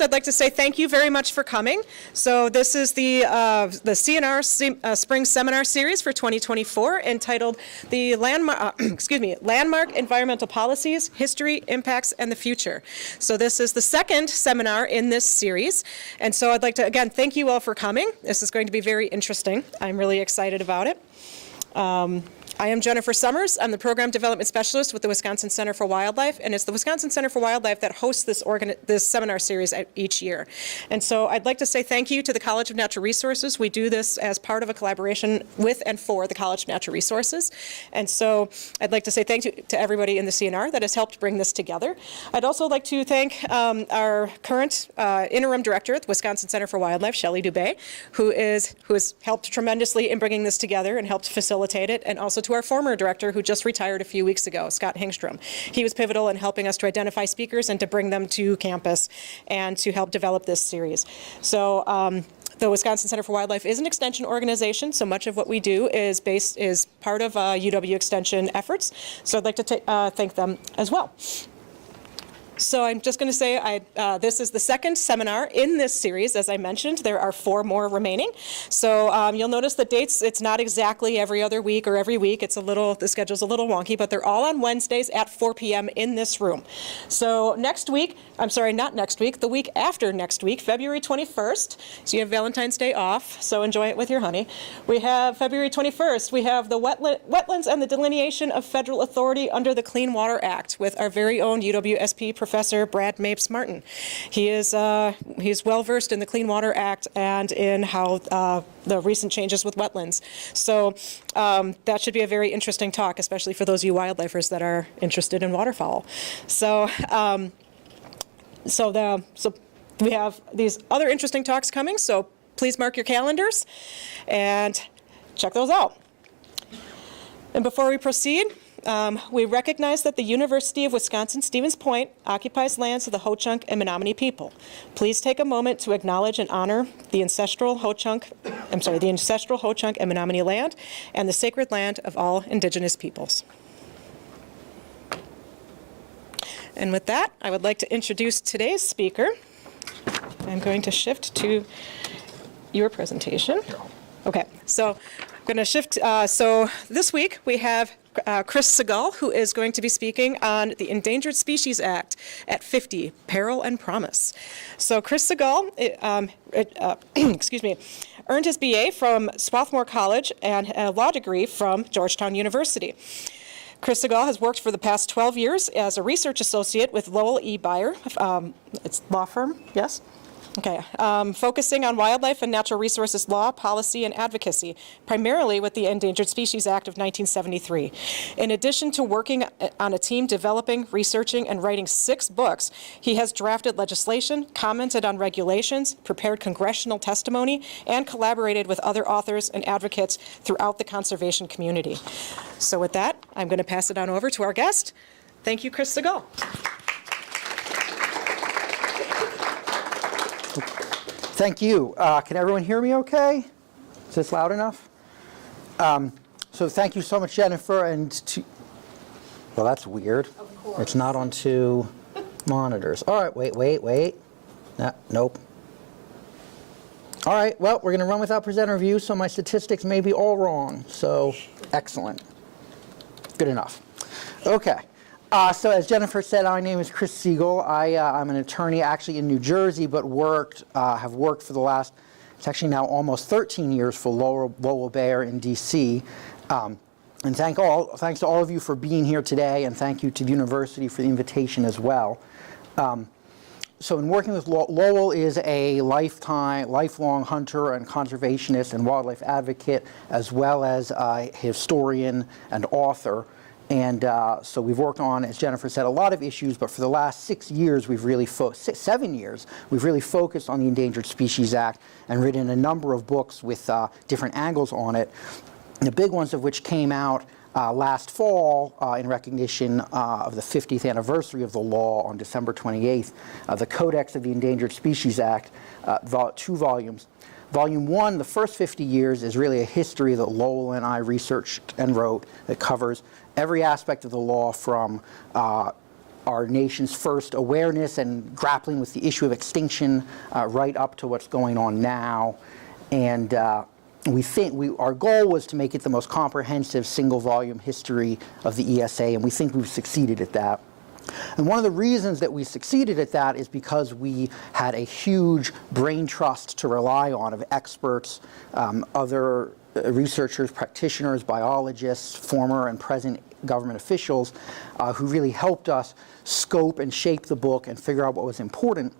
I'd like to say thank you very much for coming. So this is the CNR Spring Seminar Series for 2024 entitled the Landmark Environmental Policies, History, Impacts, and the Future. So this is the second seminar in this series. And so I'd like to, again, thank you all for coming. This is going to be very interesting. I'm really excited about it. I am Jennifer Summers. I'm the Program Development Specialist with the Wisconsin Center for Wildlife, and it's the Wisconsin Center for Wildlife that hosts this seminar series each year. And so I'd like to say thank you to the College of Natural Resources. We do this as part of a collaboration with and for the College of Natural Resources. And so I'd like to say thank you to everybody in the CNR that has helped bring this together. I'd also like to thank our current interim director at the Wisconsin Center for Wildlife, Shelley Dubé, who has helped tremendously in bringing this together and helped facilitate it, and also to our former director who just retired a few weeks ago, Scott Hengstrom. He was pivotal in helping us to identify speakers and to bring them to campus and to help develop this series. So the Wisconsin Center for Wildlife is an extension organization, so much of what we do is part of UW Extension efforts. So I'd like to thank them as well. So I'm just going to say this is the second seminar in this series. As I mentioned, there are 4 more remaining. So you'll notice the dates, it's not exactly every other week or every week. The schedule's a little wonky, but they're all on Wednesdays at 4 p.m. in this room. So next week, I'm sorry, not next week, the week after next week, February 21st, so you have Valentine's Day off, so enjoy it with your honey. We have February 21st, we have the Wetlands and the Delineation of Federal Authority under the Clean Water Act with our very own UW-SP Professor Brad Mapes Martin. He's well-versed in the Clean Water Act and in how the recent changes with wetlands. So that should be a very interesting talk, especially for those of you wildlifers that are interested in waterfowl. So we have these other interesting talks coming, so please mark your calendars and check those out. And before we proceed, we recognize that the University of Wisconsin-Stevens Point occupies lands of the Ho-Chunk and Menominee people. Please take a moment to acknowledge and honor the ancestral Ho-Chunk and Menominee land and the sacred land of all indigenous peoples. And with that, I would like to introduce today's speaker. I'm going to shift to your presentation. Okay, so I'm going to shift. So this week we have Chris Segal, who is going to be speaking on the Endangered Species Act at 50, Peril and Promise. So Chris Segal, earned his BA from Swarthmore College and a law degree from Georgetown University. Chris Segal has worked for the past 12 years as a research associate with Lowell Baier. It's law firm, yes? Okay, focusing on wildlife and natural resources law, policy, and advocacy, primarily with the Endangered Species Act of 1973. In addition to working on a team developing, researching, and writing 6 books, he has drafted legislation, commented on regulations, prepared congressional testimony, and collaborated with other authors and advocates throughout the conservation community. So with that, I'm going to pass it on over to our guest. Thank you, Chris Segal. Thank you. Can everyone hear me okay? Is this loud enough? So thank you so much, Jennifer. Well, that's weird. Of course. It's not on 2 monitors. All right, wait. Nope. All right, well, we're going to run without presenter review, so my statistics may be all wrong. So excellent. Good enough. Okay. So as Jennifer said, my name is Chris Segal. I'm an attorney actually in New Jersey, but have worked for the last, it's actually now almost 13 years for Lowell Baier in DC. And thanks to all of you for being here today, and thank you to the university for the invitation as well. So in working with Lowell is a lifelong hunter and conservationist and wildlife advocate, as well as a historian and author. And so we've worked on, as Jennifer said, a lot of issues, but for the last 7 years, we've really focused on the Endangered Species Act and written a number of books with different angles on it. The big ones of which came out last fall in recognition of the 50th anniversary of the law on December 28th, the Codex of the Endangered Species Act, 2 volumes. Volume 1, the first 50 years, is really a history that Lowell and I researched and wrote that covers every aspect of the law from our nation's first awareness and grappling with the issue of extinction right up to what's going on now. And our goal was to make it the most comprehensive single-volume history of the ESA, and we think we've succeeded at that. And one of the reasons that we succeeded at that is because we had a huge brain trust to rely on of experts, other researchers, practitioners, biologists, former and present government officials who really helped us scope and shape the book and figure out what was important.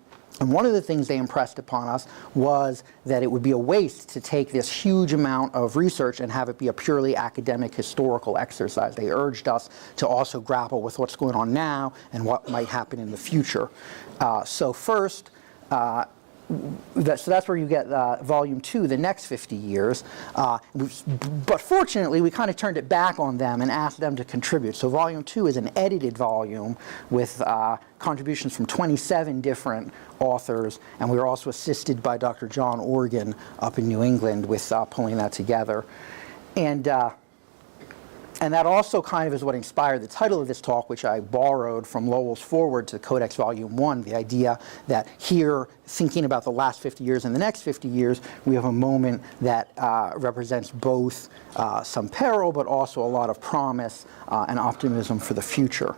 And one of the things they impressed upon us was that it would be a waste to take this huge amount of research and have it be a purely academic historical exercise. They urged us to also grapple with what's going on now and what might happen in the future. So first, so that's where you get volume 2, the next 50 years. But fortunately, we kind of turned it back on them and asked them to contribute. So volume 2 is an edited volume with contributions from 27 different authors, and we were also assisted by Dr. John Organ up in New England with pulling that together. And that also kind of is what inspired the title of this talk, which I borrowed from Lowell's foreword to Codex Volume 1, the idea that here, thinking about the last 50 years and the next 50 years, we have a moment that represents both some peril, but also a lot of promise and optimism for the future.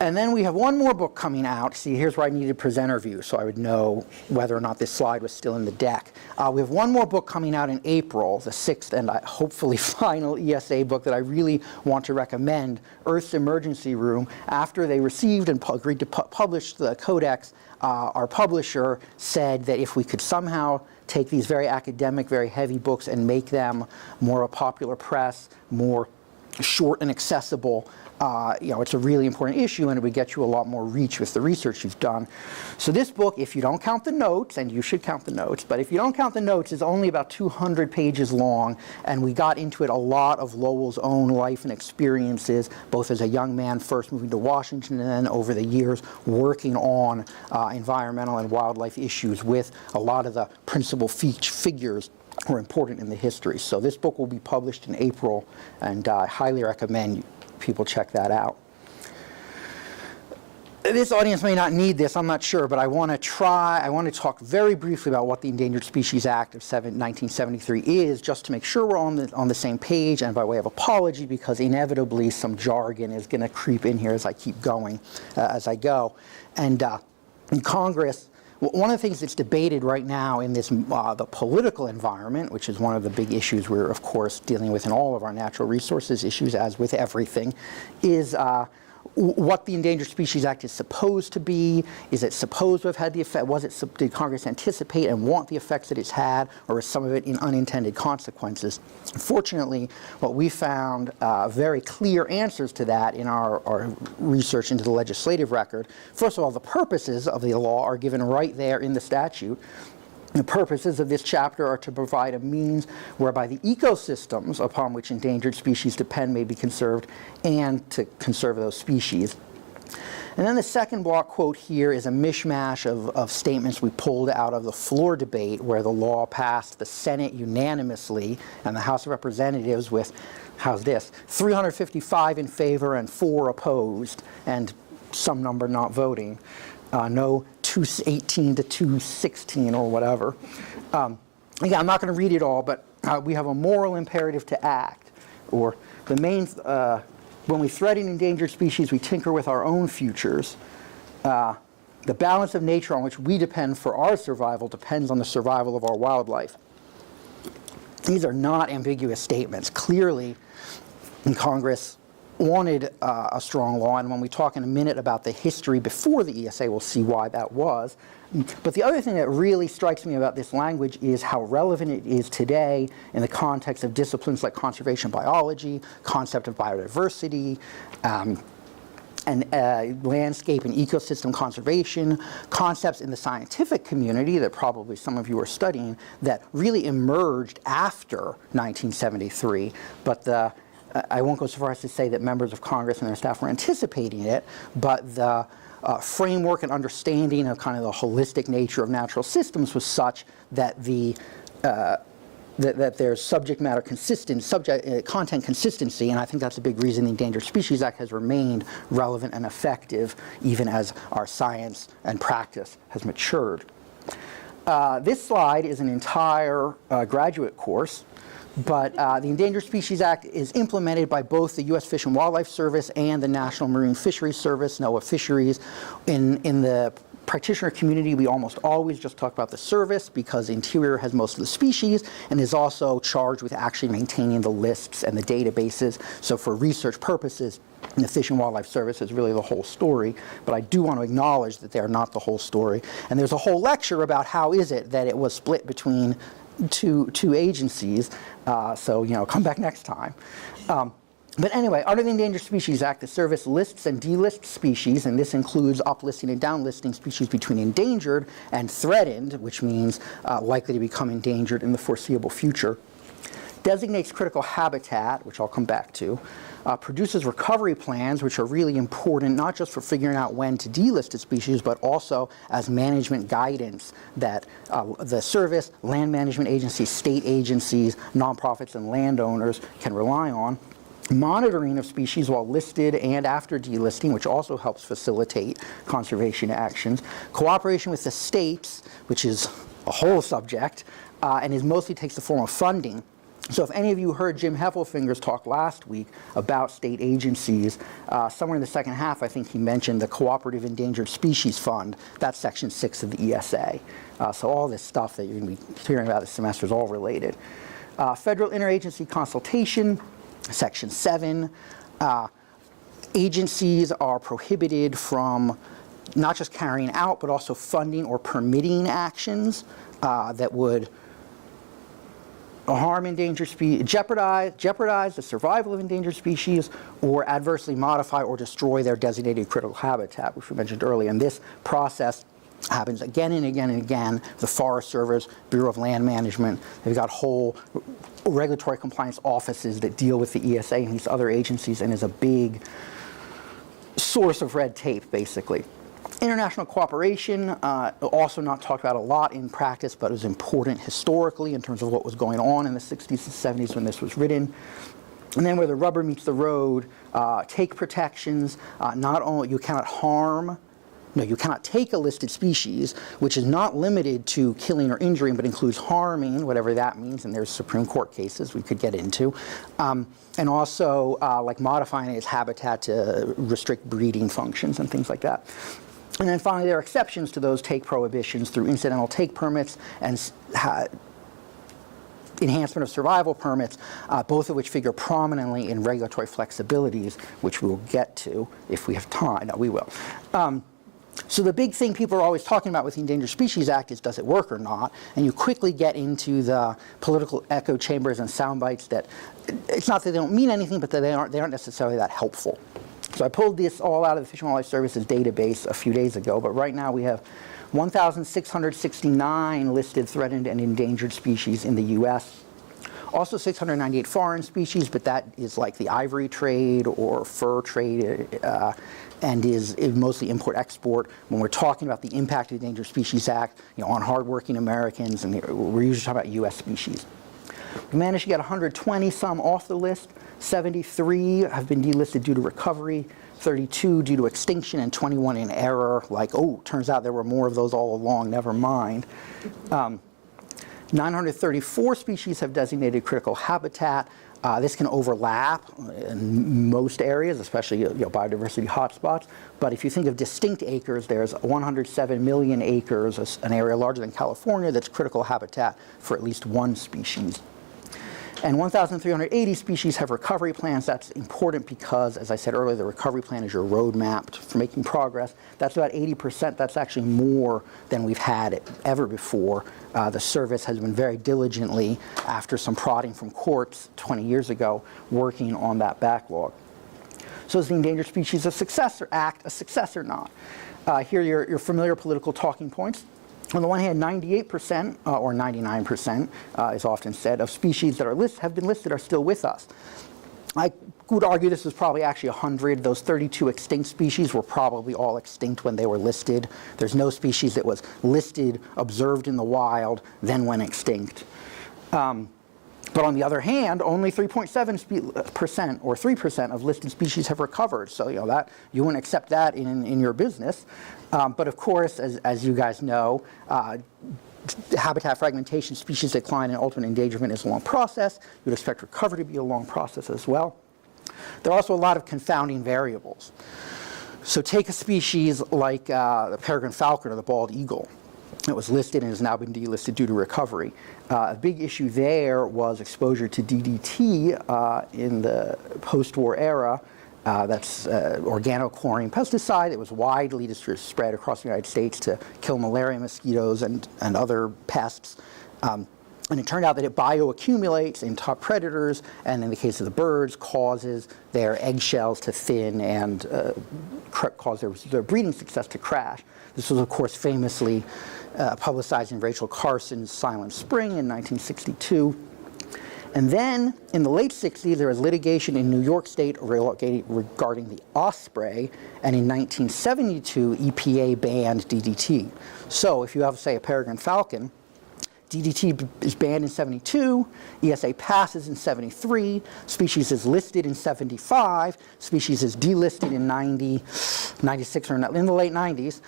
And then we have one more book coming out. See, here's where I needed presenter view, so I would know whether or not this slide was still in the deck. We have one more book coming out in April, the 6th and hopefully final ESA book that I really want to recommend, Earth's Emergency Room. After they received and agreed to publish the codex, our publisher said that if we could somehow take these very academic, very heavy books and make them more a popular press, more short and accessible, it's a really important issue, and it would get you a lot more reach with the research you've done. So this book, if you don't count the notes, and you should count the notes, but if you don't count the notes, is only about 200 pages long, and we got into it a lot of Lowell's own life and experiences, both as a young man first moving to Washington and then over the years working on environmental and wildlife issues with a lot of the principal figures who are important in the history. So this book will be published in April, and I highly recommend people check that out. This audience may not need this, I'm not sure, but I want to talk very briefly about what the Endangered Species Act of 1973 is, just to make sure we're on the same page, and by way of apology, because inevitably some jargon is going to creep in here as I keep going, as I go. And in Congress, one of the things that's debated right now in this the political environment, which is one of the big issues we're, of course, dealing with in all of our natural resources issues, as with everything, is what the Endangered Species Act is supposed to be. Is it supposed to have had the effect? Did Congress anticipate and want the effects that it's had, or is some of it in unintended consequences? Fortunately, what we found very clear answers to that in our research into the legislative record. First of all, the purposes of the law are given right there in the statute. The purposes of this chapter are to provide a means whereby the ecosystems upon which endangered species depend may be conserved, and to conserve those species. And then the second block quote here is a mishmash of statements we pulled out of the floor debate, where the law passed the Senate unanimously and the House of Representatives with, how's this, 355 in favor and 4 opposed, and some number not voting. No 218 to 216 or whatever. Again, I'm not going to read it all, but we have a moral imperative to act, or the main, when we threaten endangered species, we tinker with our own futures. The balance of nature on which we depend for our survival depends on the survival of our wildlife. These are not ambiguous statements. Clearly, in Congress, wanted a strong law, and when we talk in a minute about the history before the ESA, we'll see why that was. But the other thing that really strikes me about this language is how relevant it is today in the context of disciplines like conservation biology, concept of biodiversity, and landscape and ecosystem conservation, concepts in the scientific community that probably some of you are studying that really emerged after 1973, but I won't go so far as to say that members of Congress and their staff were anticipating it, but the framework and understanding of kind of the holistic nature of natural systems was such that the that there's subject matter content consistency, and I think that's a big reason the Endangered Species Act has remained relevant and effective even as our science and practice has matured. This slide is an entire graduate course, but the Endangered Species Act is implemented by both the U.S. Fish and Wildlife Service and the National Marine Fisheries Service, NOAA Fisheries. In the practitioner community, we almost always just talk about the service because Interior has most of the species and is also charged with actually maintaining the lists and the databases. So for research purposes, the Fish and Wildlife Service is really the whole story, but I do want to acknowledge that they are not the whole story. And there's a whole lecture about how is it that it was split between two agencies, so come back next time. But anyway, under the Endangered Species Act, the service lists and delists species, and this includes uplisting and downlisting species between endangered and threatened, which means likely to become endangered in the foreseeable future, designates critical habitat, which I'll come back to, produces recovery plans, which are really important, not just for figuring out when to delist a species, but also as management guidance that the service, land management agencies, state agencies, nonprofits, and landowners can rely on. Monitoring of species while listed and after delisting, which also helps facilitate conservation actions. Cooperation with the states, which is a whole subject, and mostly takes the form of funding. So if any of you heard Jim Heffelfinger's talk last week about state agencies, somewhere in the second half, I think he mentioned the Cooperative Endangered Species Fund. That's Section 6 of the ESA. So all this stuff that you're going to be hearing about this semester is all related. Federal interagency consultation, Section 7. Agencies are prohibited from not just carrying out, but also funding or permitting actions that would harm endangered species, jeopardize the survival of endangered species, or adversely modify or destroy their designated critical habitat, which we mentioned earlier. And this process happens again and again and again. The Forest Service, Bureau of Land Management, they've got whole regulatory compliance offices that deal with the ESA and these other agencies, and is a big source of red tape, basically. International cooperation, also not talked about a lot in practice, but was important historically in terms of what was going on in the 60s and 70s when this was written. And then where the rubber meets the road, take protections. Not only you cannot harm, no, you cannot take a listed species, which is not limited to killing or injuring, but includes harming, whatever that means, and there's Supreme Court cases we could get into. And also like modifying its habitat to restrict breeding functions and things like that. And then finally, there are exceptions to those take prohibitions through incidental take permits and enhancement of survival permits, both of which figure prominently in regulatory flexibilities, which we'll get to if we have time. No, we will. So the big thing people are always talking about with the Endangered Species Act is, does it work or not? And you quickly get into the political echo chambers and sound bites that it's not that they don't mean anything, but that they aren't necessarily that helpful. So I pulled this all out of the Fish and Wildlife Service's database a few days ago, but right now we have 1,669 listed threatened and endangered species in the U.S. Also 698 foreign species, but that is like the ivory trade or fur trade, and is mostly import-export. When we're talking about the impact of the Endangered Species Act, on hardworking Americans, and we're usually talking about U.S. species. We managed to get 120 some off the list. 73 have been delisted due to recovery, 32 due to extinction, and 21 in error. Like, oh, turns out there were more of those all along, never mind. 934 species have designated critical habitat. This can overlap in most areas, especially biodiversity hotspots. But if you think of distinct acres, there's 107 million acres, an area larger than California, that's critical habitat for at least one species. And 1,380 species have recovery plans. That's important because, as I said earlier, the recovery plan is your roadmap for making progress. That's about 80%. That's actually more than we've had ever before. The service has been very diligently, after some prodding from courts 20 years ago, working on that backlog. So is the Endangered Species Act a success or not? Here are your familiar political talking points. On the one hand, 98% or 99% is often said of species that have been listed are still with us. I would argue this is probably actually 100. Those 32 extinct species were probably all extinct when they were listed. There's no species that was listed, observed in the wild, then went extinct. But on the other hand, only 3.7% or 3% of listed species have recovered. So that you wouldn't accept that in your business. But of course, as you guys know, habitat fragmentation, species decline, and ultimate endangerment is a long process. You would expect recovery to be a long process as well. There are also a lot of confounding variables. So take a species like the peregrine falcon or the bald eagle. It was listed and has now been delisted due to recovery. A big issue there was exposure to DDT in the post-war era. That's organochlorine pesticide. It was widely spread across the United States to kill malaria mosquitoes and other pests. And it turned out that it bioaccumulates in top predators, and in the case of the birds, causes their eggshells to thin and cause their breeding success to crash. This was, of course, famously publicized in Rachel Carson's Silent Spring in 1962. And then, in the late 60s, there was litigation in New York State regarding the osprey, and in 1972, EPA banned DDT. So, if you have, say, a peregrine falcon, DDT is banned in 72, ESA passes in 73, species is listed in 75, species is delisted in 90, 96, or in the late 90s.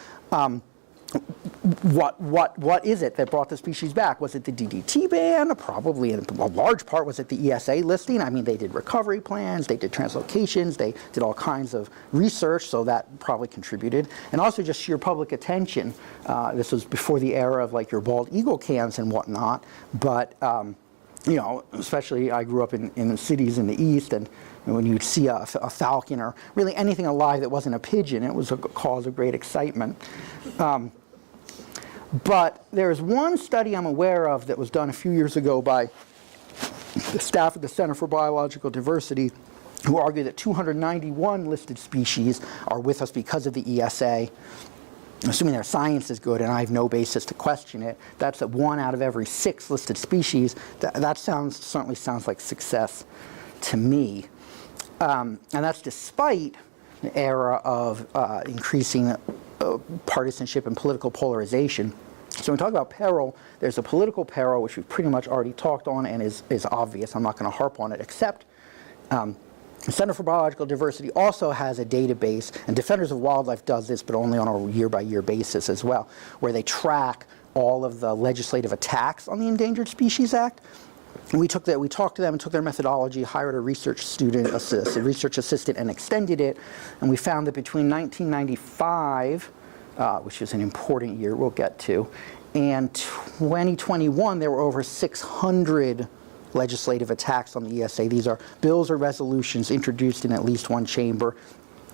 What is it that brought the species back? Was it the DDT ban? Probably in a large part was it the ESA listing. I mean, they did recovery plans, they did translocations, they did all kinds of research, so that probably contributed. And also just sheer public attention. This was before the era of like your bald eagle cams and whatnot, but especially I grew up in the cities in the East, and when you'd see a falcon or really anything alive that wasn't a pigeon, it was a cause of great excitement. But there's one study I'm aware of that was done a few years ago by the staff at the Center for Biological Diversity, who argue that 291 listed species are with us because of the ESA. Assuming their science is good, and I have no basis to question it, that's at 1 out of every 6 listed species. That certainly sounds like success to me. And that's despite the era of increasing partisanship and political polarization. So when we talk about peril, there's a political peril, which we've pretty much already talked on and is obvious. I'm not going to harp on it, except the Center for Biological Diversity also has a database, and Defenders of Wildlife does this, but only on a year-by-year basis as well, where they track all of the legislative attacks on the Endangered Species Act. And we talked to them and took their methodology, hired a research assistant, and extended it. And we found that between 1995, which is an important year we'll get to, and 2021, there were over 600 legislative attacks on the ESA. These are bills or resolutions introduced in at least one chamber.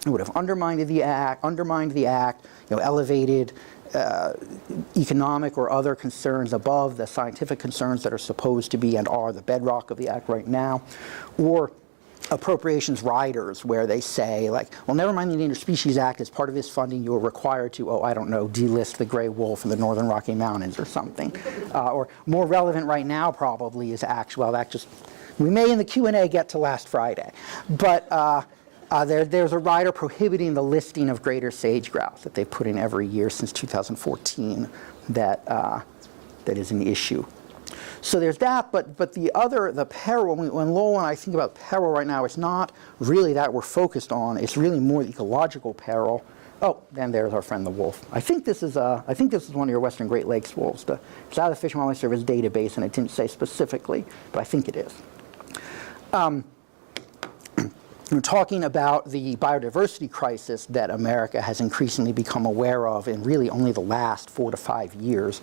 It would have undermined the act, elevated economic or other concerns above the scientific concerns that are supposed to be and are the bedrock of the act right now, or appropriations riders where they say, like, well, never mind the Endangered Species Act, as part of this funding you are required to, delist the gray wolf in the northern Rocky Mountains or something. Or more relevant right now probably is we may in the Q&A get to last Friday, but there's a rider prohibiting the listing of greater sage-grouse that they put in every year since 2014 that is an issue. So there's that, but the peril, when Lowell and I think about peril right now, it's not really that we're focused on, it's really more the ecological peril. Oh, and there's our friend the wolf. I think this is one of your Western Great Lakes wolves. It's out of the Fish and Wildlife Service database, and it didn't say specifically, but I think it is. We're talking about the biodiversity crisis that America has increasingly become aware of in really only the last 4 to 5 years.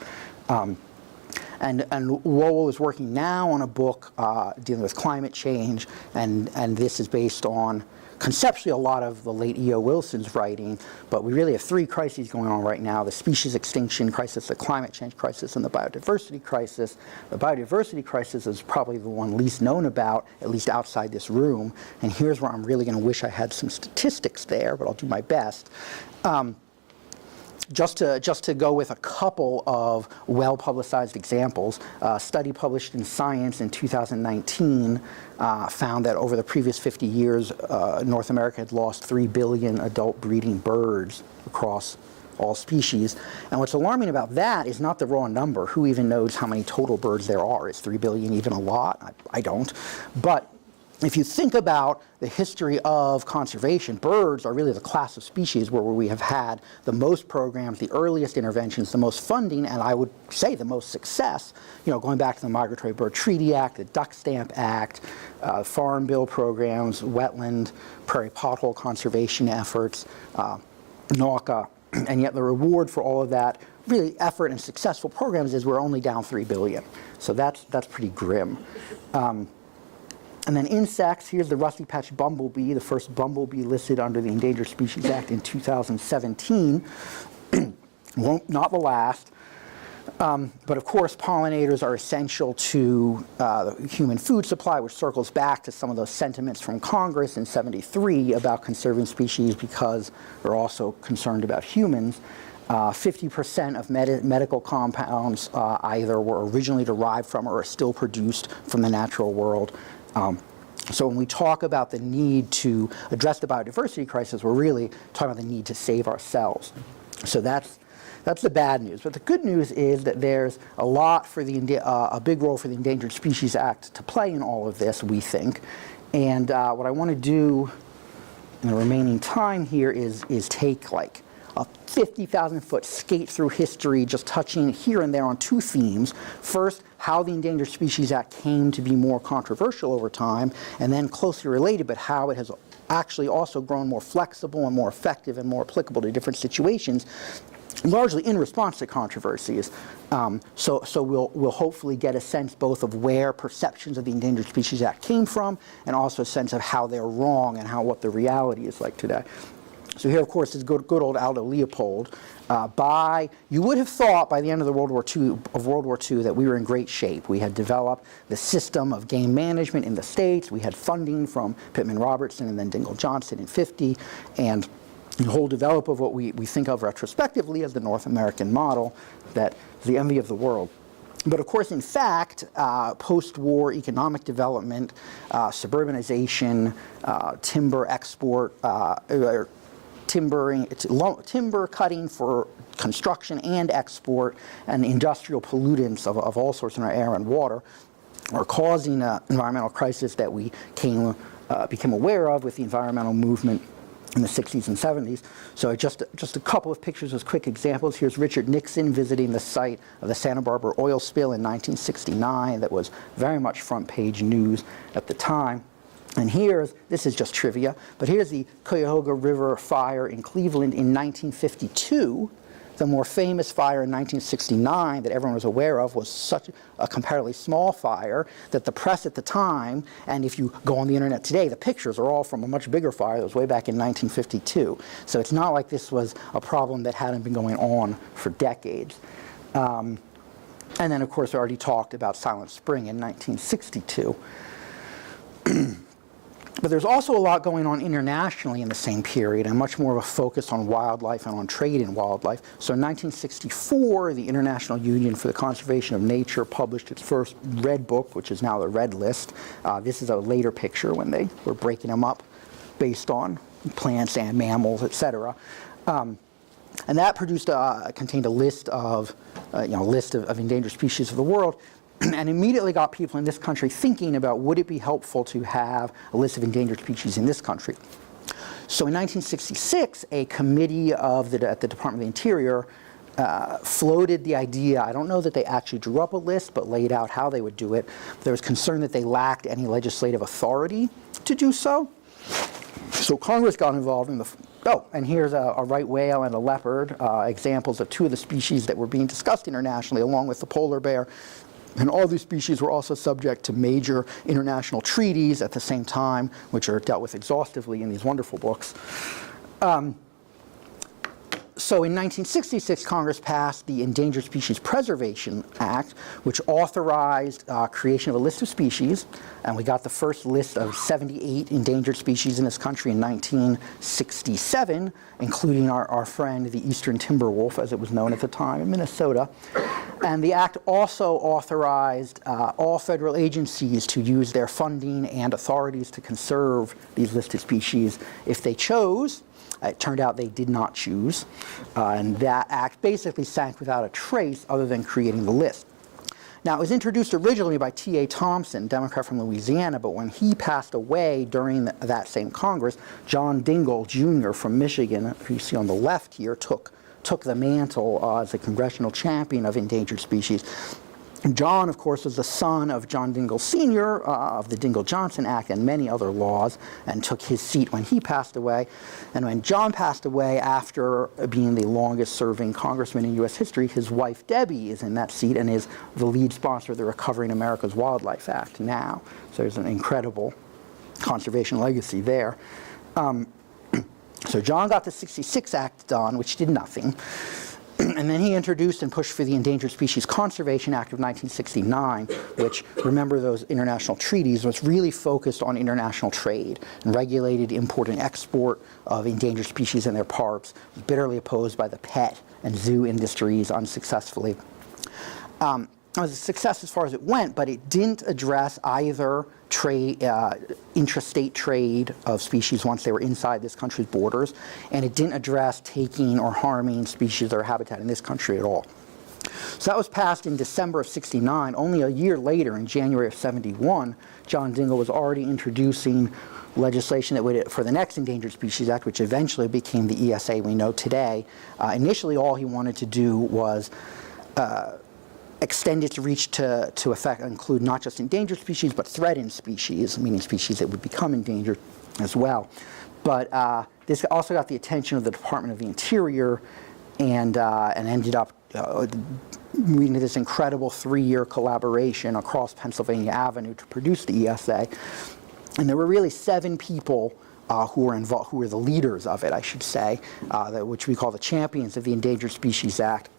And Lowell is working now on a book dealing with climate change, and this is based on conceptually a lot of the late E.O. Wilson's writing, but we really have 3 crises going on right now: the species extinction crisis, the climate change crisis, and the biodiversity crisis. The biodiversity crisis is probably the one least known about, at least outside this room, and here's where I'm really going to wish I had some statistics there, but I'll do my best. Just to go with a couple of well-publicized examples, a study published in Science in 2019 found that over the previous 50 years, North America had lost 3 billion adult breeding birds across all species. And what's alarming about that is not the raw number. Who even knows how many total birds there are? Is 3 billion even a lot? I don't. But if you think about the history of conservation, birds are really the class of species where we have had the most programs, the earliest interventions, the most funding, and I would say the most success, going back to the Migratory Bird Treaty Act, the Duck Stamp Act, Farm Bill programs, wetland, prairie pothole conservation efforts, NAWCA, and yet the reward for all of that really effort and successful programs is we're only down 3 billion. So that's pretty grim. And then insects, here's the rusty-patched bumblebee, the first bumblebee listed under the Endangered Species Act in 2017. Not the last. But of course, pollinators are essential to the human food supply, which circles back to some of those sentiments from Congress in '73 about conserving species because we're also concerned about humans. 50% of medical compounds either were originally derived from or are still produced from the natural world. So when we talk about the need to address the biodiversity crisis, we're really talking about the need to save ourselves. So that's the bad news. But the good news is that there's a lot for a big role for the Endangered Species Act to play in all of this, we think. And what I want to do in the remaining time here is take like a 50,000-foot skate through history, just touching here and there on two themes. First, how the Endangered Species Act came to be more controversial over time, and then closely related, but how it has actually also grown more flexible and more effective and more applicable to different situations, largely in response to controversies. So we'll hopefully get a sense both of where perceptions of the Endangered Species Act came from, and also a sense of how they're wrong and what the reality is like today. So here, of course, is good old Aldo Leopold. You would have thought by the end of World War II that we were in great shape. We had developed the system of game management in the States. We had funding from Pittman Robertson and then Dingell Johnson in '50, and the whole develop of what we think of retrospectively as the North American model, that is the envy of the world. But of course, in fact, post-war economic development, suburbanization, timber export, timber cutting for construction and export, and industrial pollutants of all sorts in our air and water are causing an environmental crisis that we became aware of with the environmental movement in the 60s and 70s. So just a couple of pictures as quick examples. Here's Richard Nixon visiting the site of the Santa Barbara oil spill in 1969 that was very much front page news at the time. And this is just trivia, but here's the Cuyahoga River fire in Cleveland in 1952. The more famous fire in 1969 that everyone was aware of was such a comparatively small fire that the press at the time, and if you go on the internet today, the pictures are all from a much bigger fire that was way back in 1952. So it's not like this was a problem that hadn't been going on for decades. And then, of course, I already talked about Silent Spring in 1962. But there's also a lot going on internationally in the same period, and much more of a focus on wildlife and on trade in wildlife. So in 1964, the International Union for the Conservation of Nature published its first Red Book, which is now the Red List. This is a later picture when they were breaking them up based on plants and mammals, et cetera. And that contained a list of endangered species of the world, and immediately got people in this country thinking about, would it be helpful to have a list of endangered species in this country? So in 1966, a committee at the Department of the Interior floated the idea. I don't know that they actually drew up a list, but laid out how they would do it. There was concern that they lacked any legislative authority to do so. So Congress got involved in and here's a right whale and a leopard, examples of two of the species that were being discussed internationally, along with the polar bear. And all these species were also subject to major international treaties at the same time, which are dealt with exhaustively in these wonderful books. So in 1966, Congress passed the Endangered Species Preservation Act, which authorized creation of a list of species, and we got the first list of 78 endangered species in this country in 1967, including our friend, the eastern timber wolf, as it was known at the time, in Minnesota. And the act also authorized all federal agencies to use their funding and authorities to conserve these listed species if they chose. It turned out they did not choose, and that act basically sank without a trace other than creating the list. Now, it was introduced originally by T.A. Thompson, Democrat from Louisiana, but when he passed away during that same Congress, John Dingell Jr. from Michigan, who you see on the left here, took the mantle as the congressional champion of endangered species. And John, of course, was the son of John Dingell Sr. Of the Dingell-Johnson Act and many other laws, and took his seat when he passed away. And when John passed away, after being the longest-serving congressman in U.S. history, his wife Debbie is in that seat and is the lead sponsor of the Recovering America's Wildlife Act now. So there's an incredible conservation legacy there. So John got the '66 Act done, which did nothing. And then he introduced and pushed for the Endangered Species Conservation Act of 1969, which, remember those international treaties, was really focused on international trade and regulated import and export of endangered species and their parts, bitterly opposed by the pet and zoo industries unsuccessfully. It was a success as far as it went, but it didn't address either trade, intrastate trade of species once they were inside this country's borders, and it didn't address taking or harming species or habitat in this country at all. So that was passed in December of '69. Only a year later, in January of '71, John Dingell was already introducing legislation that would, for the next Endangered Species Act, which eventually became the ESA we know today. Initially, all he wanted to do was extend its reach to include not just endangered species, but threatened species, meaning species that would become endangered as well. But this also got the attention of the Department of the Interior and ended up leading to this incredible 3-year collaboration across Pennsylvania Avenue to produce the ESA. And there were really 7 people who were involved, who were the leaders of it, I should say, which we call the champions of the Endangered Species Act.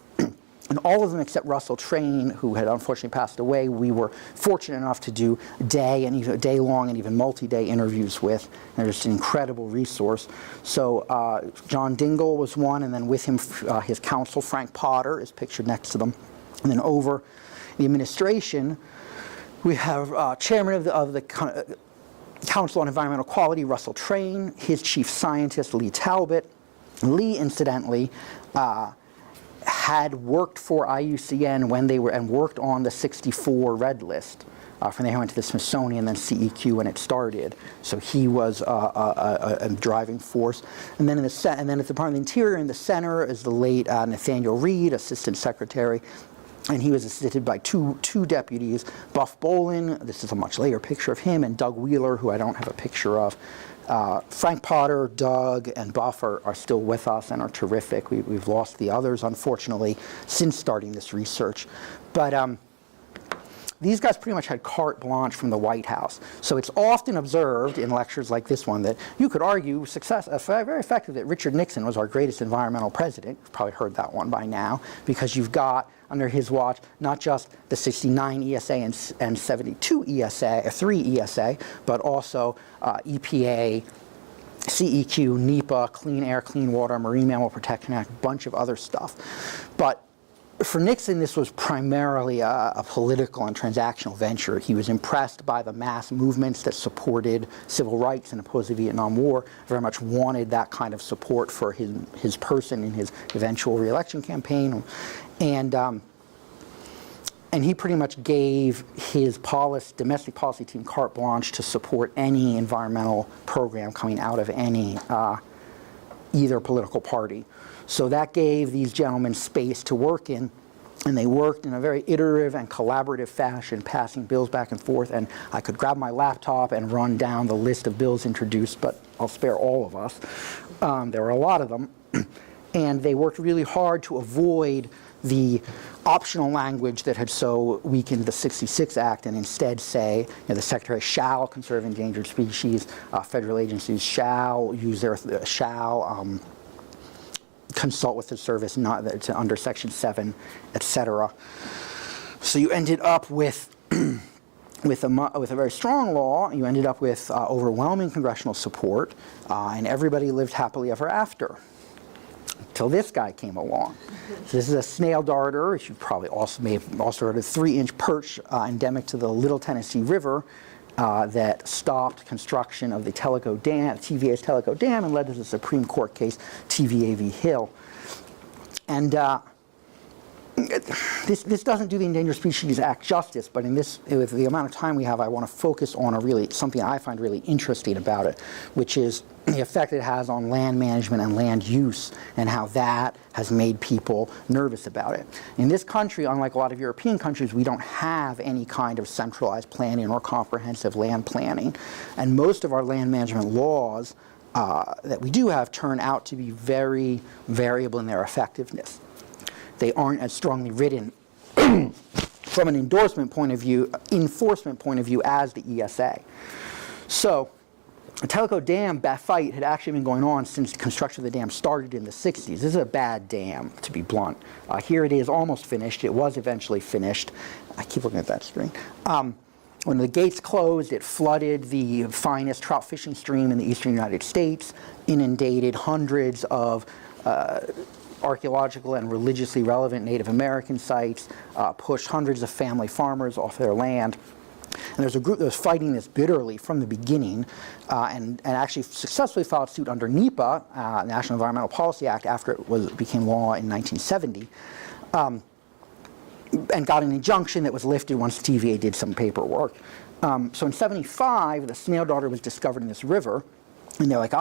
And all of them except Russell Train, who had unfortunately passed away, we were fortunate enough to do day-long and even multi-day interviews with. And they're just an incredible resource. So John Dingell was one, and then with him his counsel, Frank Potter, is pictured next to them. And then over the administration, we have chairman of the Council on Environmental Quality, Russell Train, his chief scientist, Lee Talbot. Lee, incidentally, had worked for IUCN when they were, and worked on the '64 Red List. From there, he went to the Smithsonian, then CEQ when it started. So he was a driving force. And then at the Department of the Interior, in the center, is the late Nathaniel Reed, Assistant Secretary. And he was assisted by two deputies, Buff Bolin, this is a much later picture of him, and Doug Wheeler, who I don't have a picture of. Frank Potter, Doug, and Buff are still with us and are terrific. We've lost the others, unfortunately, since starting this research. But these guys pretty much had carte blanche from the White House. So it's often observed in lectures like this one that you could argue very effective that Richard Nixon was our greatest environmental president. You've probably heard that one by now, because you've got under his watch not just the '69 ESA and '72 ESA, 3 ESA, but also EPA, CEQ, NEPA, Clean Air, Clean Water, Marine Mammal Protection Act, a bunch of other stuff. But for Nixon, this was primarily a political and transactional venture. He was impressed by the mass movements that supported civil rights and opposed the Vietnam War, very much wanted that kind of support for his person in his eventual re-election campaign. And he pretty much gave his domestic policy team carte blanche to support any environmental program coming out of any either political party. So that gave these gentlemen space to work in, and they worked in a very iterative and collaborative fashion, passing bills back and forth. And I could grab my laptop and run down the list of bills introduced, but I'll spare all of us. There were a lot of them. And they worked really hard to avoid the optional language that had so weakened the '66 Act, and instead say, the Secretary shall conserve endangered species, federal agencies shall use consult with the service not under Section 7, etc. So you ended up with with a very strong law. You ended up with overwhelming congressional support, and everybody lived happily ever after. Until this guy came along. So this is a snail darter, which you probably may have also heard of, 3-inch perch endemic to the Little Tennessee River. that stopped construction of the Tellico Dam, TVA's Tellico Dam, and led to the Supreme Court case TVA v. Hill. And this doesn't do the Endangered Species Act justice, but with the amount of time we have, I want to focus on something I find really interesting about it, which is the effect it has on land management and land use, and how that has made people nervous about it. In this country, unlike a lot of European countries, we don't have any kind of centralized planning or comprehensive land planning, and most of our land management laws that we do have turn out to be very variable in their effectiveness. They aren't as strongly written from an enforcement point of view as the ESA. So the Tellico Dam fight had actually been going on since the construction of the dam started in the 60s. This is a bad dam, to be blunt. Here it is, almost finished. It was eventually finished. I keep looking at that screen. When the gates closed, it flooded the finest trout fishing stream in the eastern United States, inundated hundreds of archaeological and religiously relevant Native American sites, pushed hundreds of family farmers off their land. And there's a group that was fighting this bitterly from the beginning and actually successfully filed suit under NEPA, National Environmental Policy Act, after it became law in 1970, and got an injunction that was lifted once TVA did some paperwork. So in 75, the snail darter was discovered in this river, and they're like,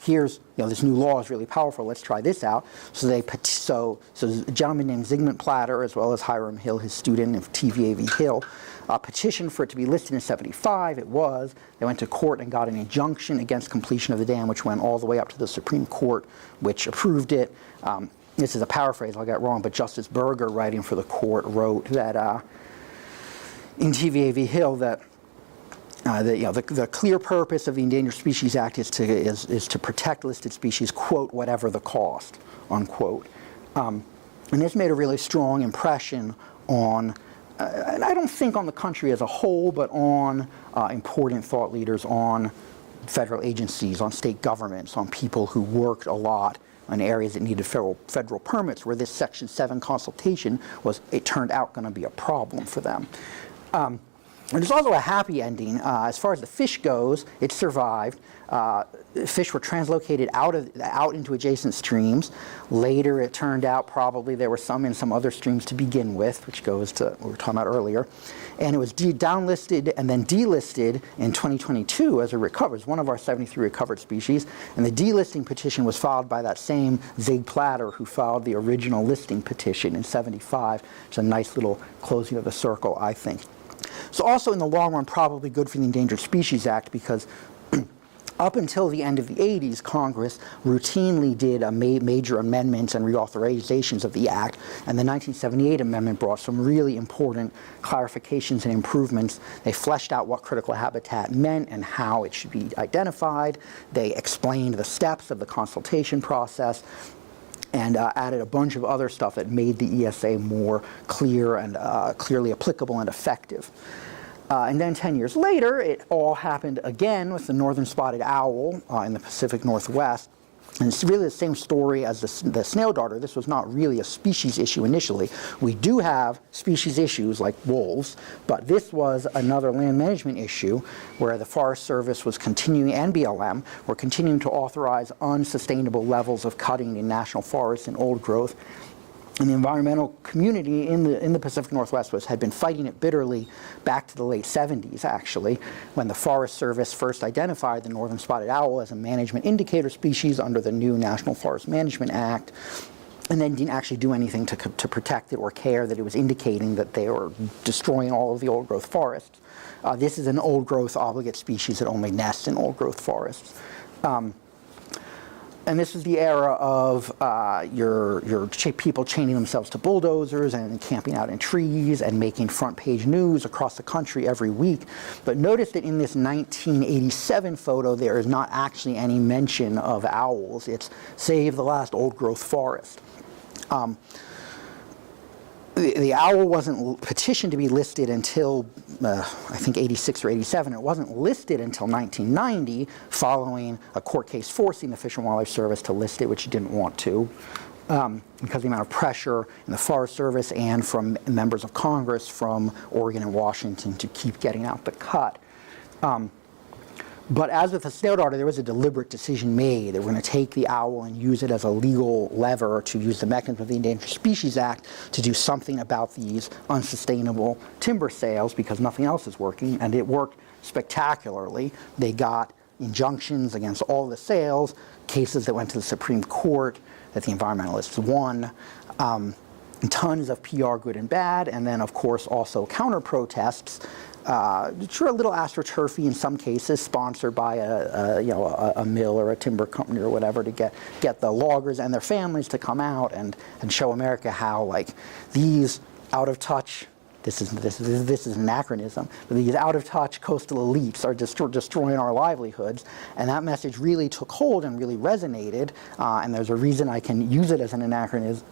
here's, this new law is really powerful, let's try this out. So a gentleman named Zygmunt Platter, as well as Hiram Hill, his student of TVA v. Hill, petitioned for it to be listed in 75. It was. They went to court and got an injunction against completion of the dam, which went all the way up to the Supreme Court, which approved it. This is a paraphrase, I'll get it wrong, but Justice Berger, writing for the court, wrote that in TVA v. Hill that the clear purpose of the Endangered Species Act is to protect listed species, quote, whatever the cost, unquote. And this made a really strong impression on, and I don't think on the country as a whole, but on important thought leaders, on federal agencies, on state governments, on people who worked a lot in areas that needed federal permits, where this Section 7 consultation was, it turned out, going to be a problem for them. And there's also a happy ending. As far as the fish goes, it survived. Fish were translocated out into adjacent streams. Later, it turned out probably there were some in some other streams to begin with, which goes to what we were talking about earlier. And it was downlisted and then delisted in 2022 as it recovers, one of our 73 recovered species. And the delisting petition was filed by that same Zig Platter who filed the original listing petition in 75. It's a nice little closing of the circle, I think. So also in the long run, probably good for the Endangered Species Act, because up until the end of the 80s, Congress routinely did major amendments and reauthorizations of the Act, and the 1978 amendment brought some really important clarifications and improvements. They fleshed out what critical habitat meant and how it should be identified. They explained the steps of the consultation process, and added a bunch of other stuff that made the ESA more clear and clearly applicable and effective. And then 10 years later, it all happened again with the northern spotted owl in the Pacific Northwest. And it's really the same story as the snail darter. This was not really a species issue initially. We do have species issues like wolves, but this was another land management issue where the Forest Service was continuing, and BLM, were continuing to authorize unsustainable levels of cutting in national forests and old growth. And the environmental community in the Pacific Northwest had been fighting it bitterly back to the late 70s, actually, when the Forest Service first identified the northern spotted owl as a management indicator species under the new National Forest Management Act, and then didn't actually do anything to protect it or care that it was indicating that they were destroying all of the old-growth forests. This is an old-growth obligate species that only nests in old-growth forests. And this is the era of your people chaining themselves to bulldozers and camping out in trees and making front-page news across the country every week. But notice that in this 1987 photo, there is not actually any mention of owls. It's save the last old-growth forest. The owl wasn't petitioned to be listed until, I think, 86 or 87. It wasn't listed until 1990, following a court case forcing the Fish and Wildlife Service to list it, which it didn't want to, because of the amount of pressure in the Forest Service and from members of Congress from Oregon and Washington to keep getting out the cut. But as with the snail darter, there was a deliberate decision made that we're going to take the owl and use it as a legal lever to use the mechanism of the Endangered Species Act to do something about these unsustainable timber sales because nothing else is working, and it worked spectacularly. They got injunctions against all the sales, cases that went to the Supreme Court that the environmentalists won, tons of PR, good and bad, and then of course also counter protests. Sure, a little astroturfy in some cases, sponsored by a mill or a timber company or whatever to get the loggers and their families to come out and show America how like these out of touch. This is anachronism. But these out of touch coastal elites are destroying our livelihoods, and that message really took hold and really resonated. And there's a reason I can use it as an anachronism.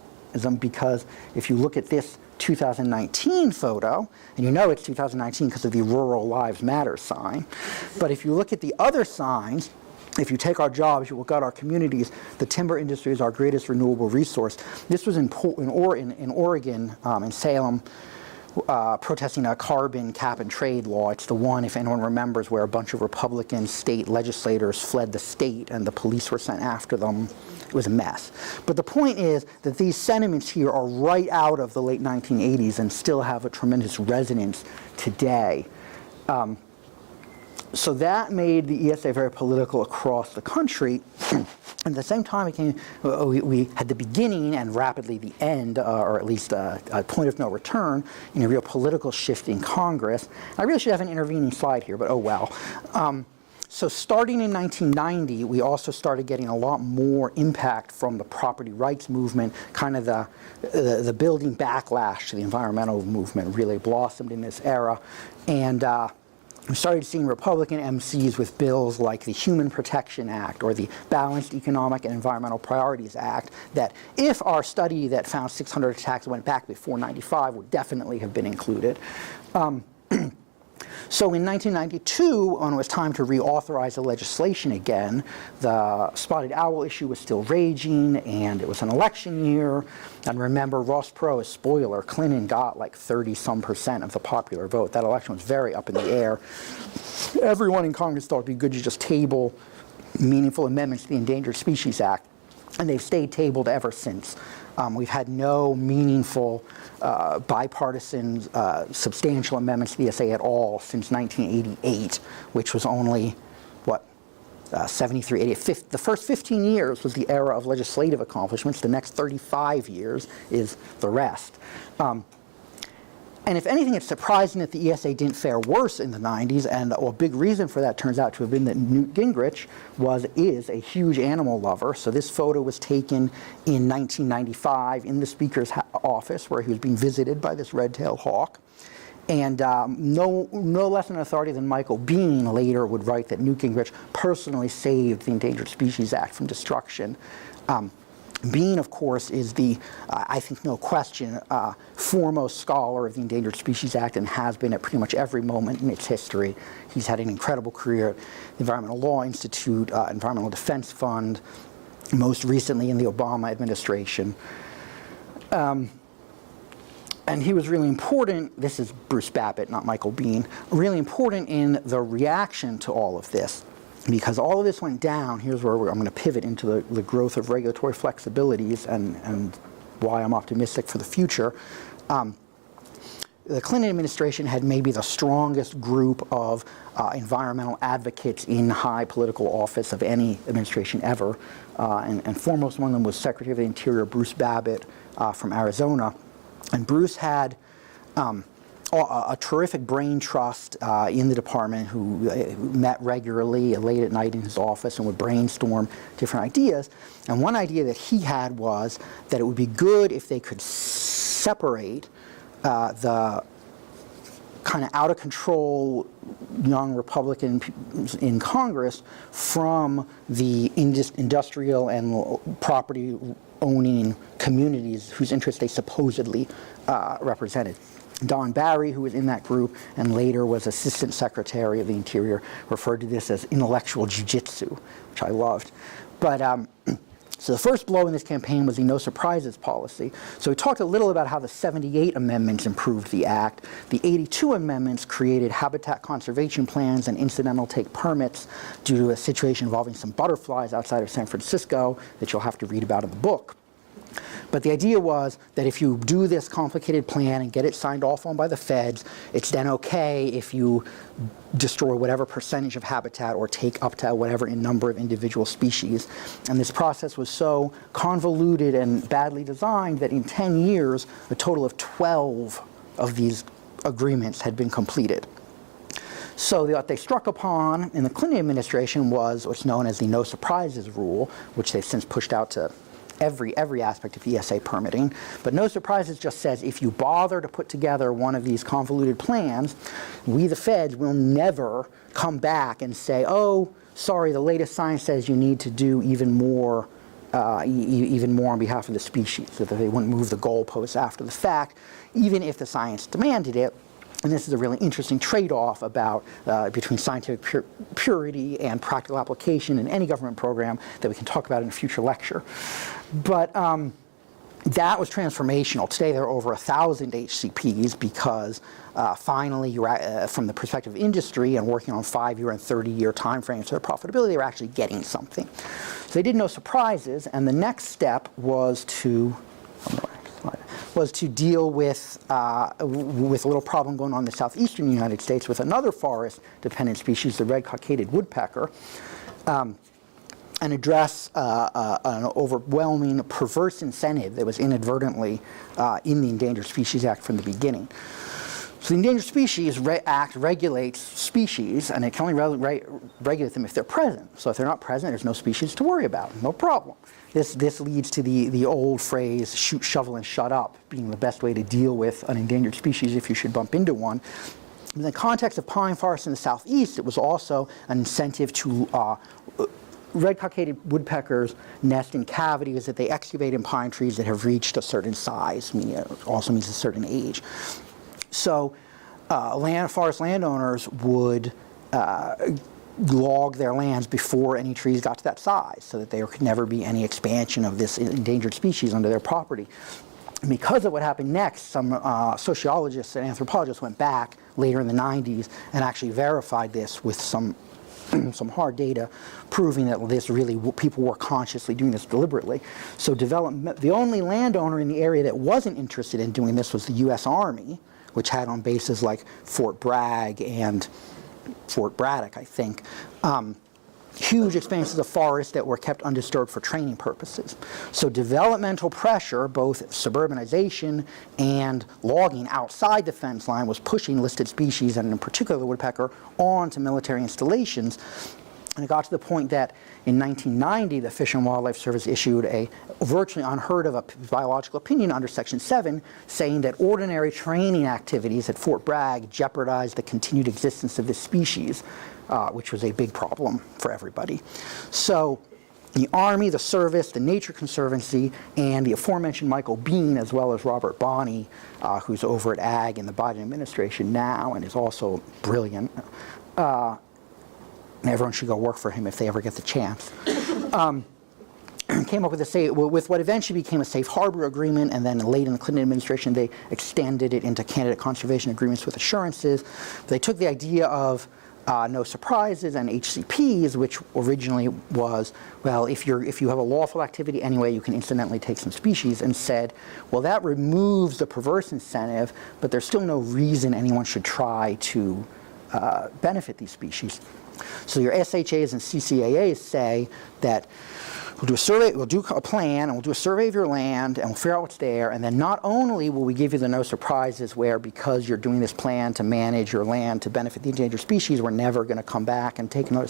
Because if you look at this 2019 photo, and you know it's 2019 because of the Rural Lives Matter sign, but if you look at the other signs, if you take our jobs, you look at our communities, the timber industry is our greatest renewable resource. This was in Oregon, in Salem, protesting a carbon cap and trade law. It's the one, if anyone remembers, where a bunch of Republican state legislators fled the state and the police were sent after them. It was a mess. But the point is that these sentiments here are right out of the late 1980s and still have a tremendous resonance today. So that made the ESA very political across the country. At the same time, we had the beginning and rapidly the end, or at least a point of no return, in a real political shift in Congress. I really should have an intervening slide here, but oh well. So starting in 1990, we also started getting a lot more impact from the property rights movement. Kind of the building backlash to the environmental movement really blossomed in this era. And we started seeing Republican MCs with bills like the Human Protection Act or the Balanced Economic and Environmental Priorities Act that, if our study that found 600 attacks went back before 95, would definitely have been included. So in 1992, when it was time to reauthorize the legislation again, the spotted owl issue was still raging, and it was an election year. And remember, Ross Perot, as spoiler, Clinton got like 30-some% of the popular vote. That election was very up in the air. Everyone in Congress thought it would be good to just table meaningful amendments to the Endangered Species Act, and they've stayed tabled ever since. We've had no meaningful bipartisan substantial amendments to the ESA at all since 1988, which was only, 73, 88. The first 15 years was the era of legislative accomplishments. The next 35 years is the rest. And if anything, it's surprising that the ESA didn't fare worse in the 90s, and a big reason for that turns out to have been that Newt Gingrich is a huge animal lover. So this photo was taken in 1995 in the Speaker's office, where he was being visited by this red-tailed hawk. And no less an authority than Michael Bean later would write that Newt Gingrich personally saved the Endangered Species Act from destruction. Bean, of course, is the, I think no question, foremost scholar of the Endangered Species Act and has been at pretty much every moment in its history. He's had an incredible career at the Environmental Law Institute, Environmental Defense Fund, most recently in the Obama administration. And he was really important, this is Bruce Babbitt, not Michael Bean, really important in the reaction to all of this. Because all of this went down, here's where I'm going to pivot into the growth of regulatory flexibilities and why I'm optimistic for the future. The Clinton administration had maybe the strongest group of environmental advocates in high political office of any administration ever. And foremost among them was Secretary of the Interior Bruce Babbitt from Arizona. And Bruce had a terrific brain trust in the department who met regularly late at night in his office and would brainstorm different ideas. And one idea that he had was that it would be good if they could separate the kind of out of control young Republicans in Congress from the industrial and property owning communities whose interests they supposedly represented. Don Barry, who was in that group and later was Assistant Secretary of the Interior, referred to this as intellectual jiu-jitsu, which I loved. But So the first blow in this campaign was the no surprises policy. So we talked a little about how the 78 amendments improved the act. The 82 amendments created habitat conservation plans and incidental take permits due to a situation involving some butterflies outside of San Francisco that you'll have to read about in the book. But the idea was that if you do this complicated plan and get it signed off on by the feds, it's then okay if you destroy whatever percentage of habitat or take up to whatever in number of individual species. And this process was so convoluted and badly designed that in 10 years, a total of 12 of these agreements had been completed. So what they struck upon in the Clinton administration was what's known as the no surprises rule, which they've since pushed out to every aspect of ESA permitting. But no surprises just says if you bother to put together one of these convoluted plans, we, the feds, will never come back and say, oh, sorry, the latest science says you need to do even more on behalf of the species, so that they wouldn't move the goalposts after the fact, even if the science demanded it. And this is a really interesting trade-off about between scientific purity and practical application in any government program that we can talk about in a future lecture. But that was transformational. Today there are over 1,000 HCPs because finally, from the perspective of industry and working on 5-year and 30-year timeframes for their profitability, they were actually getting something. So they did no surprises, and the next step was to deal with a little problem going on in the southeastern United States with another forest-dependent species, the red-cockaded woodpecker, and address an overwhelming perverse incentive that was inadvertently in the Endangered Species Act from the beginning. So the Endangered Species Act regulates species, and it can only regulate them if they're present. So if they're not present, there's no species to worry about, no problem. This leads to the old phrase, shoot, shovel, and shut up, being the best way to deal with an endangered species if you should bump into one. In the context of pine forests in the southeast, it was also an incentive to red-cockaded woodpeckers nest in cavities that they excavate in pine trees that have reached a certain size, meaning it also means a certain age. So forest landowners would log their lands before any trees got to that size, so that there could never be any expansion of this endangered species onto their property. And because of what happened next, some sociologists and anthropologists went back later in the 90s and actually verified this with some hard data proving that this really, people were consciously doing this deliberately. So the only landowner in the area that wasn't interested in doing this was the US Army, which had on bases like Fort Bragg and Fort Braddock, I think, huge expanses of forest that were kept undisturbed for training purposes. So developmental pressure, both suburbanization and logging outside the fence line, was pushing listed species, and in particular the woodpecker, onto military installations. And it got to the point that in 1990, the Fish and Wildlife Service issued a virtually unheard of a biological opinion under Section 7, saying that ordinary training activities at Fort Bragg jeopardized the continued existence of this species, which was a big problem for everybody. So the Army, the Service, the Nature Conservancy, and the aforementioned Michael Bean, as well as Robert Bonney, who's over at Ag in the Biden administration now and is also brilliant, and everyone should go work for him if they ever get the chance, came up with what eventually became a safe harbor agreement, and then late in the Clinton administration they extended it into candidate conservation agreements with assurances. They took the idea of no surprises and HCPs, which originally was, well, if you have a lawful activity anyway, you can incidentally take some species, and said, well, that removes the perverse incentive, but there's still no reason anyone should try to benefit these species. So your SHAs and CCAAs say that we'll do a survey, we'll do a plan, and we'll do a survey of your land, and we'll figure out what's there, and then not only will we give you the no surprises where, because you're doing this plan to manage your land to benefit the endangered species, we're never going to come back and take a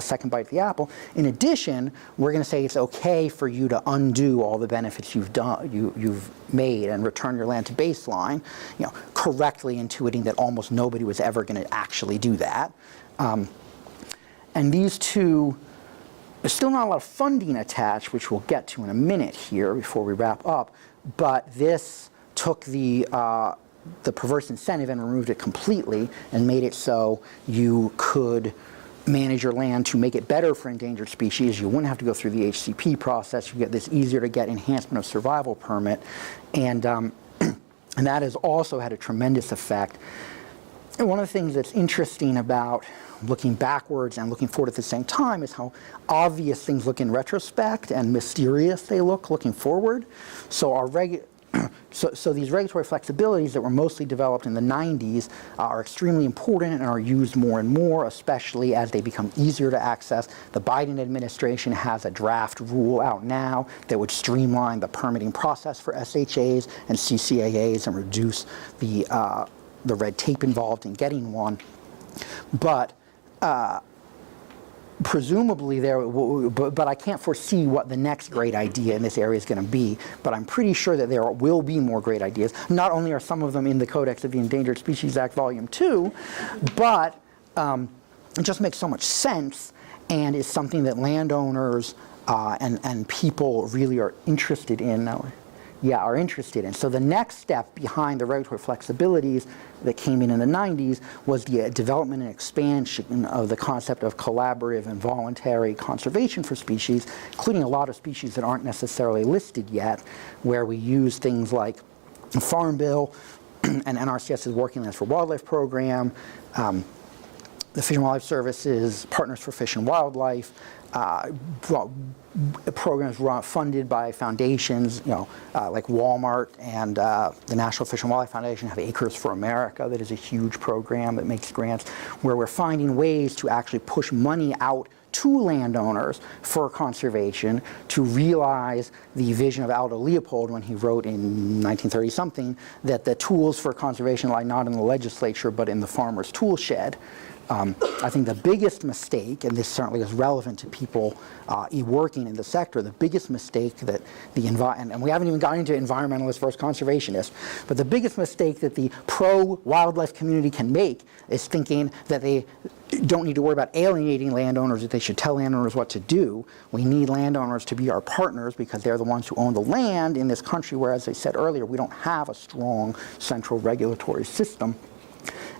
second bite of the apple. In addition, we're going to say it's okay for you to undo all the benefits you've made and return your land to baseline, correctly intuiting that almost nobody was ever going to actually do that. And these two, there's still not a lot of funding attached, which we'll get to in a minute here before we wrap up, but this took the perverse incentive and removed it completely and made it so you could manage your land to make it better for endangered species. You wouldn't have to go through the HCP process. You get this easier to get enhancement of survival permit, and that has also had a tremendous effect. And one of the things that's interesting about looking backwards and looking forward at the same time is how obvious things look in retrospect and mysterious they look looking forward. So So these regulatory flexibilities that were mostly developed in the 90s are extremely important and are used more and more, especially as they become easier to access. The Biden administration has a draft rule out now that would streamline the permitting process for SHAs and CCAAs and reduce the red tape involved in getting one. But presumably but I can't foresee what the next great idea in this area is going to be, but I'm pretty sure that there will be more great ideas. Not only are some of them in the Codex of the Endangered Species Act Volume 2, but it just makes so much sense and is something that landowners and people really are interested in. So the next step behind the regulatory flexibilities that came in the 90s was the development and expansion of the concept of collaborative and voluntary conservation for species, including a lot of species that aren't necessarily listed yet, where we use things like the Farm Bill and NRCS's Working Lands for Wildlife program, the Fish and Wildlife Service's Partners for Fish and Wildlife, programs funded by foundations, like Walmart and the National Fish and Wildlife Foundation have Acres for America. That is a huge program that makes grants where we're finding ways to actually push money out to landowners for conservation to realize the vision of Aldo Leopold when he wrote in 1930-something that the tools for conservation lie not in the legislature but in the farmer's tool shed. I think the biggest mistake, and this certainly is relevant to people working in the sector, the biggest mistake that and we haven't even gotten into environmentalists versus conservationists, but the biggest mistake that the pro-wildlife community can make is thinking that they don't need to worry about alienating landowners, that they should tell landowners what to do. We need landowners to be our partners because they're the ones who own the land in this country where, as I said earlier, we don't have a strong central regulatory system.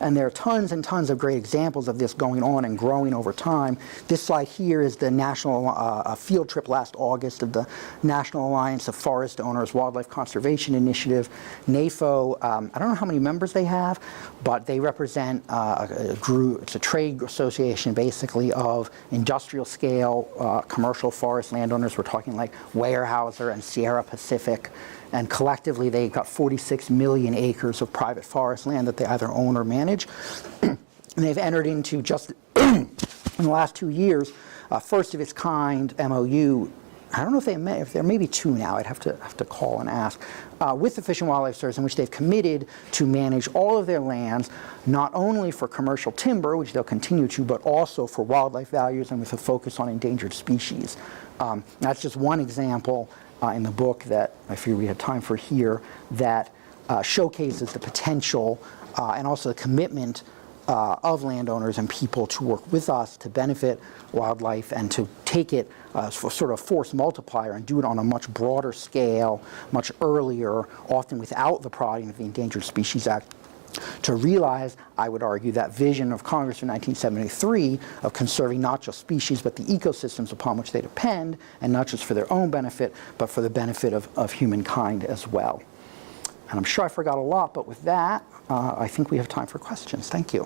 And there are tons and tons of great examples of this going on and growing over time. This slide here is the national field trip last August of the National Alliance of Forest Owners Wildlife Conservation Initiative. NAFO, I don't know how many members they have, but they represent a group, it's a trade association basically of industrial scale commercial forest landowners. We're talking like Weyerhaeuser and Sierra Pacific. And collectively, they've got 46 million acres of private forest land that they either own or manage. And they've entered into just in the last 2 years, first of its kind MOU. I don't know if there may be two now. I'd have to call and ask with the Fish and Wildlife Service, in which they've committed to manage all of their lands, not only for commercial timber, which they'll continue to, but also for wildlife values and with a focus on endangered species. That's just one example in the book that I figure we had time for here that showcases the potential and also the commitment of landowners and people to work with us to benefit wildlife and to take it for sort of force multiplier and do it on a much broader scale, much earlier, often without the prodding of the Endangered Species Act, to realize, I would argue, that vision of Congress in 1973 of conserving not just species but the ecosystems upon which they depend, and not just for their own benefit but for the benefit of humankind as well. And I'm sure I forgot a lot, but with that, I think we have time for questions. Thank you.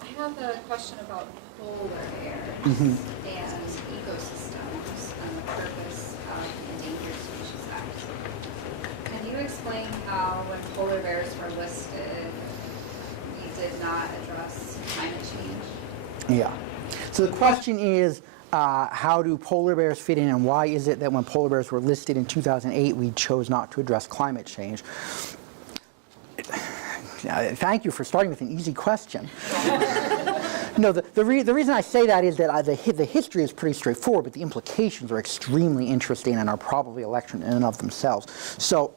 I have a question about polar bears and ecosystems and the purpose of the Endangered Species Act. Can you explain how, when polar bears were listed, we did not address climate change? Yeah. So the question is, how do polar bears fit in, and why is it that when polar bears were listed in 2008, we chose not to address climate change? Thank you for starting with an easy question. No, the reason I say that is that the history is pretty straightforward, but the implications are extremely interesting and are probably electric in and of themselves. So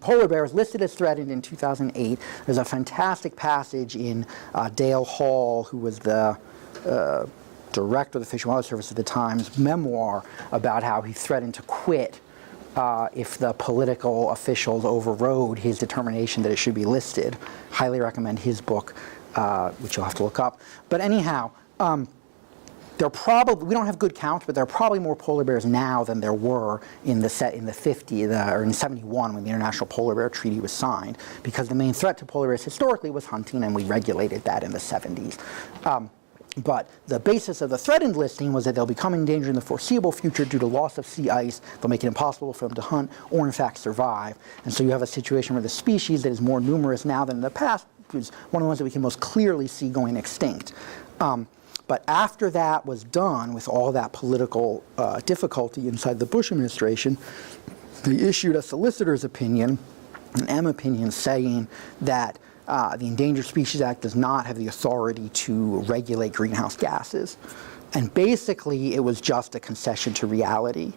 polar bears listed as threatened in 2008. There's a fantastic passage in Dale Hall, who was the director of the Fish and Wildlife Service at the time's memoir about how he threatened to quit if the political officials overrode his determination that it should be listed. Highly recommend his book, which you'll have to look up. But anyhow, there are probably, we don't have good counts, but there are probably more polar bears now than there were in the 50s or in 71 when the International Polar Bear Treaty was signed, because the main threat to polar bears historically was hunting, and we regulated that in the 70s. But the basis of the threatened listing was that they'll become endangered in the foreseeable future due to loss of sea ice. They'll make it impossible for them to hunt or, in fact, survive. And so you have a situation where the species that is more numerous now than in the past is one of the ones that we can most clearly see going extinct. But after that was done, with all that political difficulty inside the Bush administration, they issued a solicitor's opinion, an M opinion, saying that the Endangered Species Act does not have the authority to regulate greenhouse gases. And basically, it was just a concession to reality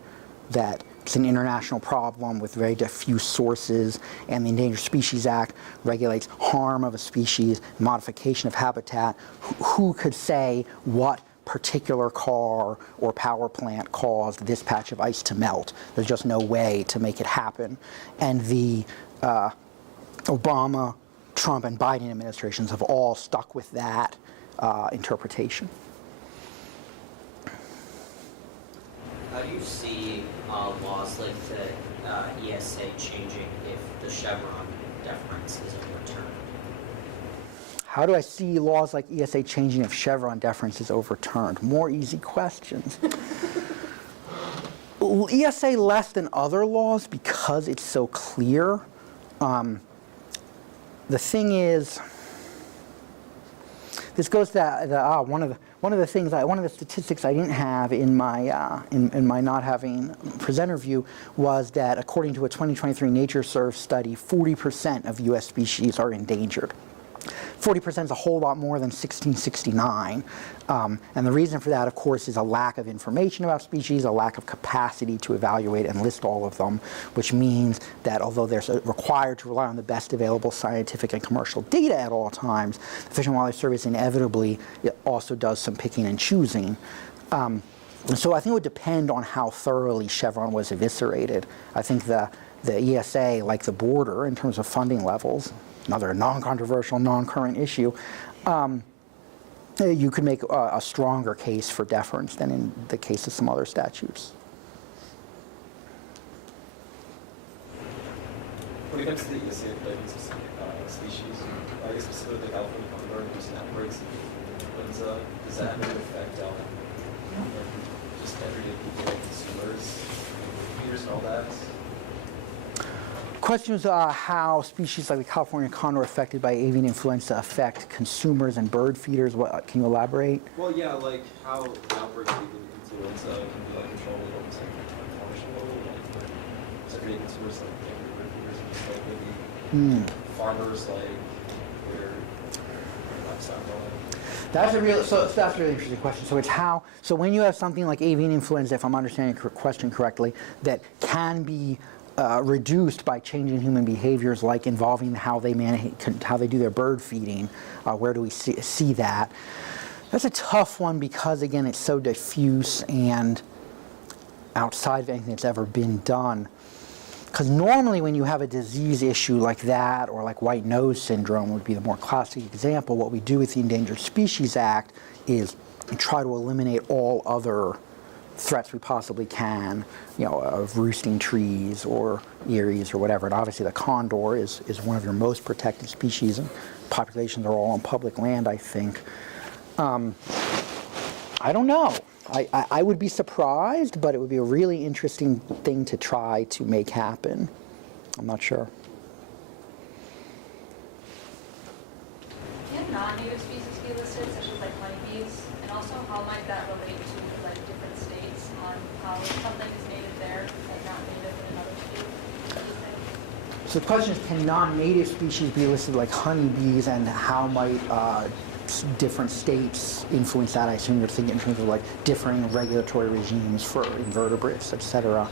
that it's an international problem with very diffuse sources, and the Endangered Species Act regulates harm of a species, modification of habitat. Who could say what particular car or power plant caused this patch of ice to melt? There's just no way to make it happen. And the Obama, Trump, and Biden administrations have all stuck with that interpretation. How do you see laws like the ESA changing if the Chevron deference is overturned? How do I see laws like ESA changing if Chevron deference is overturned? More easy questions. ESA less than other laws because it's so clear. The thing is, this goes to one of the statistics I didn't have in my not having presenter view was that according to a 2023 NatureServe study, 40% of U.S. species are endangered. 40% is a whole lot more than 1669. And the reason for that, of course, is a lack of information about species, a lack of capacity to evaluate and list all of them, which means that although they're required to rely on the best available scientific and commercial data at all times, the Fish and Wildlife Service inevitably also does some picking and choosing. And so I think it would depend on how thoroughly Chevron was eviscerated. I think the ESA, like the border in terms of funding levels, another non-controversial, non-current issue, you could make a stronger case for deference than in the case of some other statutes. When it comes to the ESA regulating specific species, I guess specifically the California condor and recent outbreaks of influenza, does that have any effect on just everyday people, like consumers, feeders and all that? Questions how species like the California condor affected by avian influenza affect consumers and bird feeders. What can you elaborate? Well, yeah, like how the outbreak of avian influenza can be like controlled almost like commercial, like everyday consumers like bird feeders and just like maybe farmers like their livestock and all that. That's a really interesting question. So it's how. So when you have something like avian influenza, if I'm understanding your question correctly, that can be reduced by changing human behaviors, like involving how they do their bird feeding. Where do we see that? That's a tough one because, again, it's so diffuse and outside of anything that's ever been done. Because normally when you have a disease issue like that, or like white nose syndrome would be the more classic example, what we do with the Endangered Species Act is try to eliminate all other threats we possibly can, of roosting trees or eries or whatever. And obviously the condor is one of your most protected species, and populations are all on public land, I think. I don't know. I would be surprised, but it would be a really interesting thing to try to make happen. I'm not sure. Can non-native species be listed, such as like honeybees? And also, how might that relate to like different states on how something is native there and not native in another state? So the question is, can non-native species be listed like honeybees, and how might different states influence that? I assume you're thinking in terms of like differing regulatory regimes for invertebrates, etc.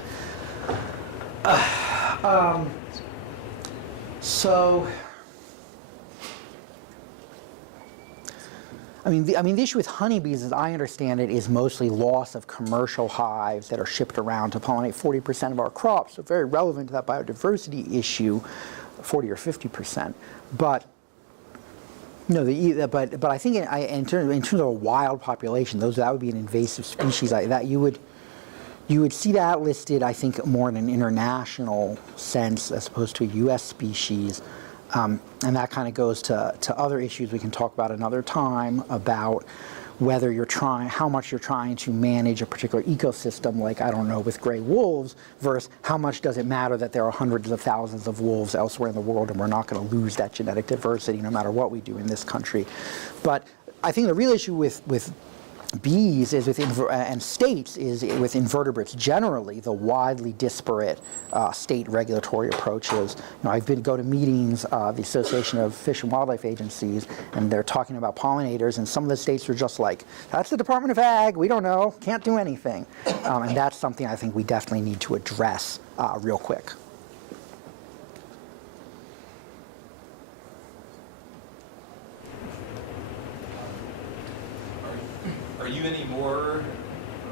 So I mean, the issue with honeybees, as I understand it, is mostly loss of commercial hives that are shipped around to pollinate 40% of our crops. So very relevant to that biodiversity issue, 40 or 50%. But no, but I think in terms of a wild population, that would be an invasive species. That you would see that listed, I think, more in an international sense as opposed to a U.S. species. And that kind of goes to other issues we can talk about another time about whether how much you're trying to manage a particular ecosystem, like, I don't know, with gray wolves, versus how much does it matter that there are hundreds of thousands of wolves elsewhere in the world and we're not going to lose that genetic diversity no matter what we do in this country. But I think the real issue with bees is and states is with invertebrates generally, the widely disparate state regulatory approaches. I've go to meetings, the Association of Fish and Wildlife Agencies, and they're talking about pollinators, and some of the states are just like, that's the Department of Ag, we don't know, can't do anything. And that's something I think we definitely need to address real quick. Are you any more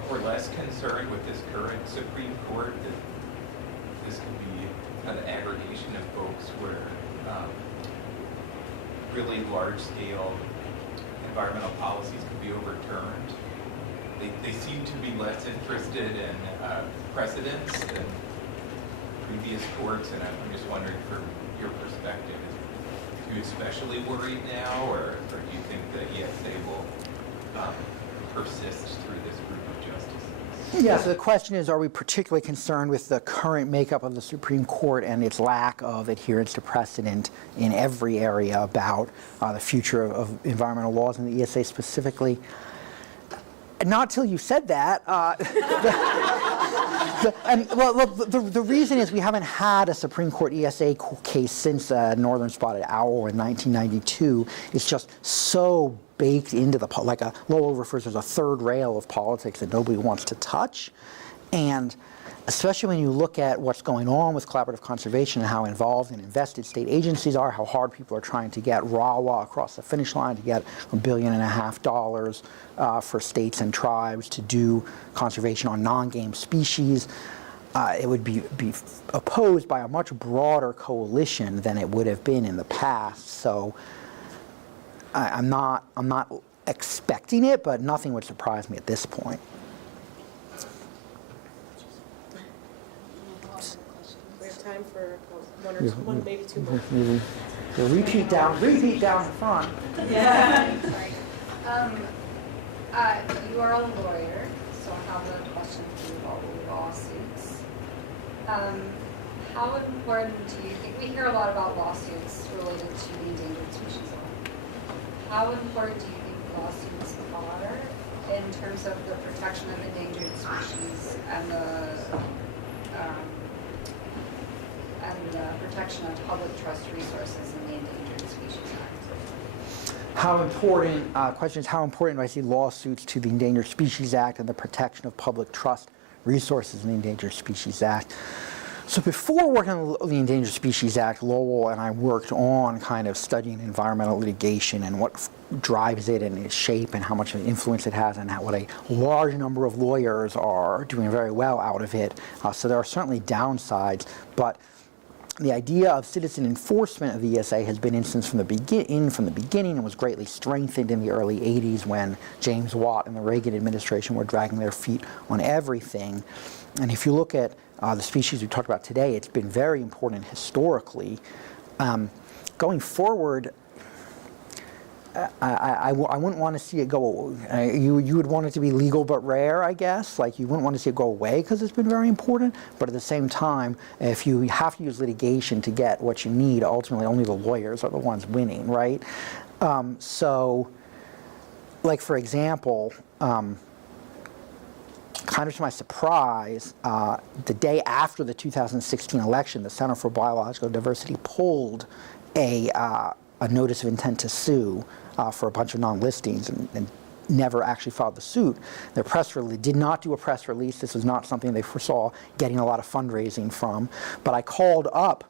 or less concerned with this current Supreme Court that this could be an aggregation of folks where really large-scale environmental policies could be overturned? They seem to be less interested in precedents than previous courts, and I'm just wondering from your perspective, are you especially worried now, or do you think that ESA will persist through this group of justices? Yeah, so the question is, are we particularly concerned with the current makeup of the Supreme Court and its lack of adherence to precedent in every area about the future of environmental laws and the ESA specifically? Not till you said that. The reason is we haven't had a Supreme Court ESA case since Northern Spotted Owl in 1992. It's just so baked into like Lowell refers to as a third rail of politics that nobody wants to touch. And especially when you look at what's going on with collaborative conservation and how involved and invested state agencies are, how hard people are trying to get RAWA across the finish line to get $1.5 billion for states and tribes to do conservation on non-game species. It would be opposed by a much broader coalition than it would have been in the past. So I'm not expecting it, but nothing would surprise me at this point. We have time for one, maybe two more. Repeat down the front. Yeah. Sorry. You are a lawyer, so I have a question for you about lawsuits. How important do you think, we hear a lot about lawsuits related to the Endangered Species Act. How important do you think lawsuits are in terms of the protection of endangered species and the protection of public trust resources in the Endangered Species Act? How important, question is how important do I see lawsuits to the Endangered Species Act and the protection of public trust resources in the Endangered Species Act? So before working on the Endangered Species Act, Lowell and I worked on kind of studying environmental litigation and what drives it and its shape and how much of an influence it has and what a large number of lawyers are doing very well out of it. So there are certainly downsides, but the idea of citizen enforcement of the ESA has been in from the beginning and was greatly strengthened in the early 80s when James Watt and the Reagan administration were dragging their feet on everything. And if you look at the species we talked about today, it's been very important historically. Going forward, I wouldn't want to see it go. You would want it to be legal but rare, I guess. Like you wouldn't want to see it go away because it's been very important. But at the same time, if you have to use litigation to get what you need, ultimately only the lawyers are the ones winning, right? So, like for example, kind of to my surprise, the day after the 2016 election, the Center for Biological Diversity pulled a notice of intent to sue for a bunch of non-listings and never actually filed the suit. Their press release did not do a press release. This was not something they foresaw getting a lot of fundraising from. But I called up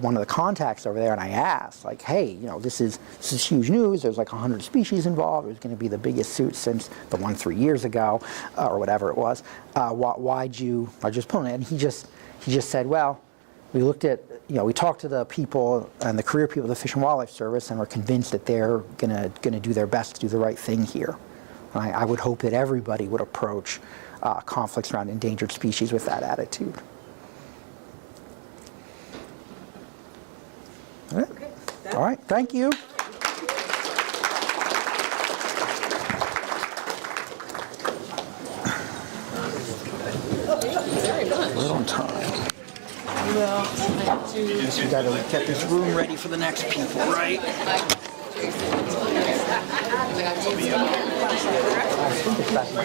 one of the contacts over there, and I asked, like, hey, you know, this is huge news. There's like 100 species involved. It was going to be the biggest suit since the one 3 years ago, or whatever it was. Why'd you just pull it? And he just said, well, we looked at, you know, we talked to the people and the career people of the Fish and Wildlife Service, and we're convinced that they're gonna do their best to do the right thing here. I would hope that everybody would approach conflicts around endangered species with that attitude. All right. Okay. All right. Thank you. Right on time. Well, we got to get this room ready for the next people, right? I think it's back in the